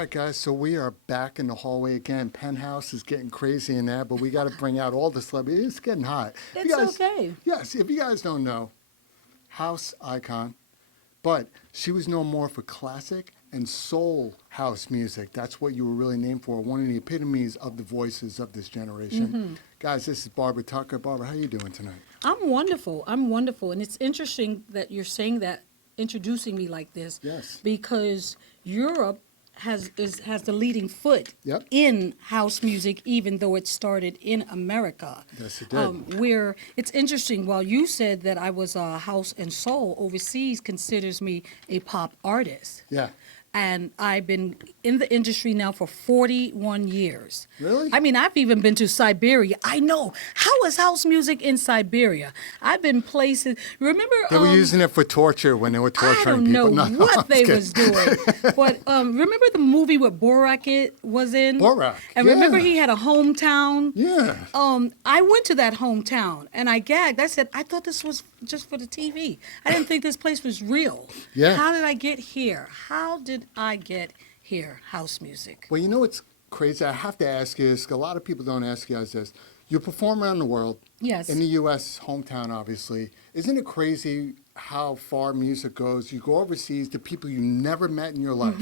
right, guys, so we are back in the hallway again. Penthouse is getting crazy in there, but we got to bring out all the celebrities. It's getting hot. It's okay. Yes, if you guys don't know, house icon, but she was known more for classic and soul house music. That's what you were really named for, one of the epitomes of the voices of this generation. Guys, this is Barbara Tucker. Barbara, how you doing tonight? I'm wonderful. I'm wonderful. And it's interesting that you're saying that, introducing me like this. Yes. Because Europe has the leading foot Yep. in house music, even though it started in America. Yes, it did. Where it's interesting, while you said that I was a house and soul, overseas considers me a pop artist. Yeah. And I've been in the industry now for 41 years. Really? I mean, I've even been to Siberia. I know. How is house music in Siberia? I've been places. Remember? They were using it for torture when they were torturing I don't people. know what they was doing. But remember the movie with Borak was in? Borak, And remember he had a hometown? Yeah. I went to that hometown and I gagged. I said, I thought this was just for the TV. I didn't think this place was real. Yeah. How did I get here? How did I get here, house music? Well, you know what's crazy? I have to ask you this. A lot of people don't ask you guys this. You perform around the world. Yes. In the U.S., hometown, obviously. Isn't it crazy how far music goes? You go overseas to people you never met in your life.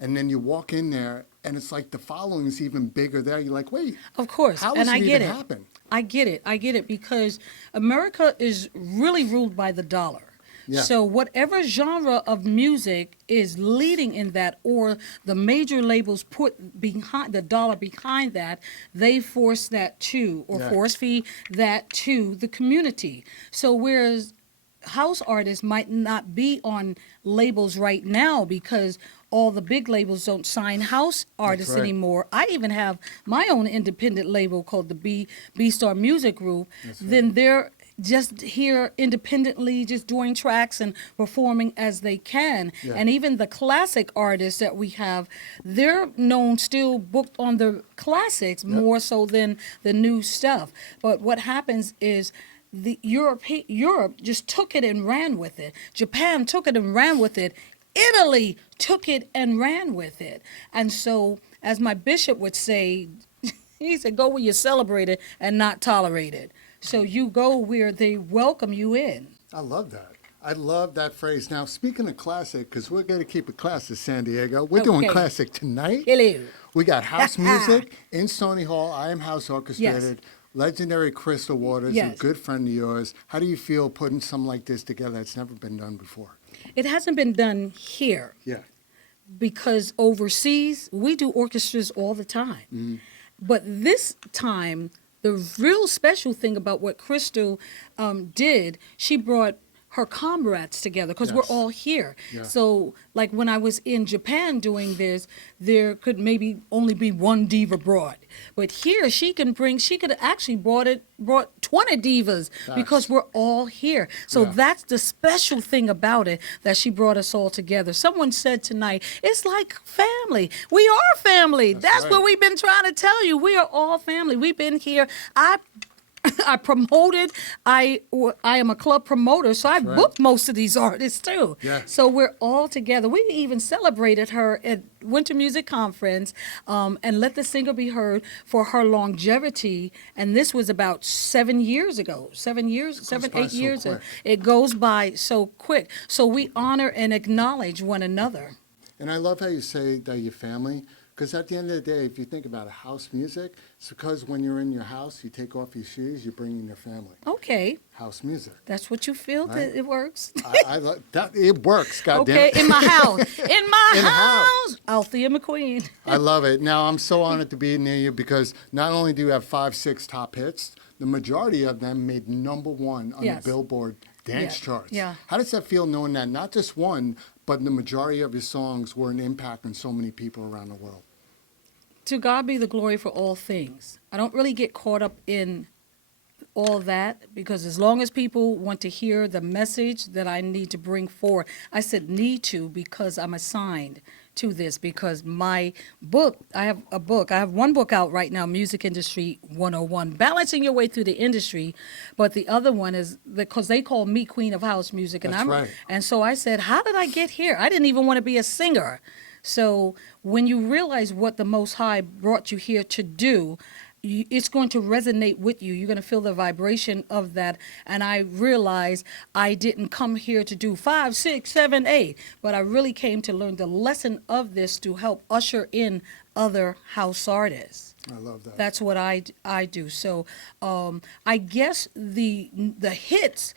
And then you walk in there, and it's like the following is even bigger there. You're like, wait. Of course. How and does I it get even it. happen? I get it because America is really ruled by the dollar. Yeah. So whatever genre of music is leading in that, or the major labels put behind the dollar behind that, they force that to, or Yeah. force feed that to the community. So whereas house artists might not be on labels right now because all the big labels don't sign house artists right. anymore. I even have my own independent label called the B Star Music Group. Then they're just here independently, just doing tracks and performing as they can. Yeah. And even the classic artists that we have, they're known still booked on the classics more so than the new stuff. But what happens is Europe just took it and ran with it. Japan took it and ran with it. Italy took it and ran with it. And so, as my bishop would say, he said, go where you're celebrated and not tolerated. So you go where they welcome you in. I love that. I love that phrase. Now, speaking of classic, because we're going to keep it classic, San Diego, we're doing classic tonight. Hello. We got house music in Sony Hall. I Am House Orchestrated. Yes. Legendary Crystal Waters, Yes. a good friend of yours. How do you feel putting something like this together that's never been done before? It hasn't been done here Yeah. because overseas we do orchestras all the time. But this time, the real special thing about what Crystal did, she brought her comrades together because we're Yes. all here. Yeah. So, like when I was in Japan doing this, there could maybe only be one diva brought. But here, she could actually brought 20 divas because we're all here. So Yeah. that's the special thing about it, that she brought us all together. Someone said tonight, it's like family. We are family. That's right. what we've been trying to tell you. We are all family. We've been here. I promoted. I am a club promoter, so I right. booked most of these artists too. Yeah. So we're all together. We even celebrated her at Winter Music Conference and let the singer be heard for her longevity. And this was about 7 years ago. 7 years, by 8 so years. quick. It goes by so quick. So we honor and acknowledge one another. And I love how you say that you're family, because at the end of the day, if you think about house music, it's because when you're in your house, you take off your shoes, you bring in your family. Okay. House music. That's what you feel, Right. that it works. I love that. It works, goddamn. Okay, in my house. In my In the house. house. Althea McQueen. I love it. Now, I'm so honored to be near you because not only do you have 5, 6 top hits, the majority of them made #1 on Yes. the Billboard Dance Yeah. charts. Yeah. How does that feel knowing that not just one, but the majority of your songs were an impact on so many people around the world? To God be the glory for all things. I don't really get caught up in all that because as long as people want to hear the message that I need to bring forward, I said need to because I'm assigned to this, because my book, I have one book out right now, Music Industry 101, Balancing Your Way Through the Industry, but the other one is, because they call me Queen of House Music, and That's right. and so I said, how did I get here? I didn't even want to be a singer. So when you realize what the Most High brought you here to do, it's going to resonate with you. You're going to feel the vibration of that. And I realized I didn't come here to do 5, 6, 7, 8, but I really came to learn the lesson of this to help usher in other house artists. I love that. That's what I do. So I guess the hits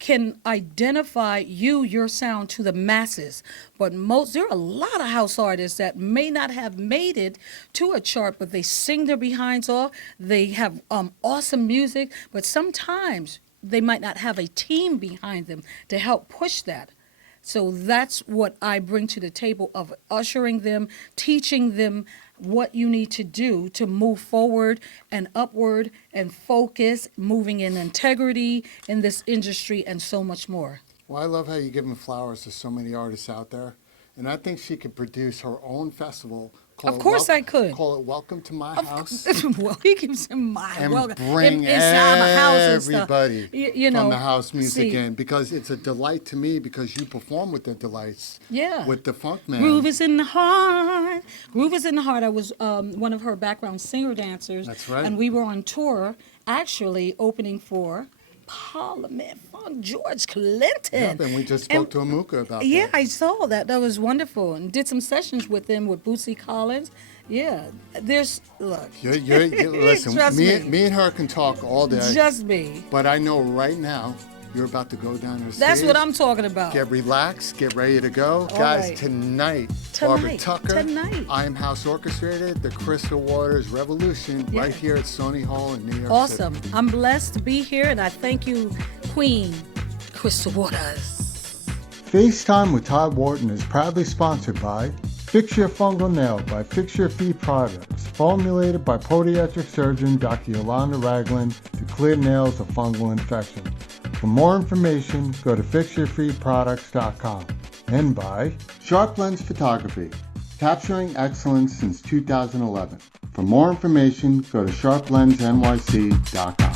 can identify your sound to the masses, but there are a lot of house artists that may not have made it to a chart, but they sing their behinds off. They have awesome music, but sometimes they might not have a team behind them to help push that. So that's what I bring to the table of ushering them, teaching them what you need to do to move forward and upward and focus, moving in integrity in this industry and so much more. Well, I love how you're giving flowers to so many artists out there. And I think she could produce her own festival. Of course I could. Call it Welcome to My House. Well, he keeps in my And welcome bring inside my house and stuff. everybody You know, from the house music see, in. Because it's a delight to me because you perform with the delights. Yeah. With the funk man. Groove is in the heart. Groove is in the heart. I was one of her background singer dancers. That's right. And we were on tour, actually opening for Parliament Funk George Clinton. Yep, and we just spoke to Amuka about that. Yeah, I saw that. That was wonderful. And did some sessions with him with Bootsy Collins. Yeah, look. Listen, Trust me and her can talk all day. Just me. But I know right now you're about to go down the stage. That's what I'm talking about. Get relaxed, get ready to go. All Guys, right. tonight, Barbara Tucker, Tonight. I Am House Orchestrated, the Crystal Waters Revolution, Yeah. right here at Sony Hall in New York Awesome. City. I'm blessed to be here, and I thank you, Queen Crystal Waters. FaceTime with Todd Wharton is proudly sponsored by Fix Your Fungal Nail by Fix Your Feet Products, formulated by podiatric surgeon Dr. Yolanda Ragland to clear nails of fungal infection. For more information, go to fixyourfeetproducts.com. And by Sharp Lens Photography, capturing excellence since 2011. For more information, go to sharplensnyc.com.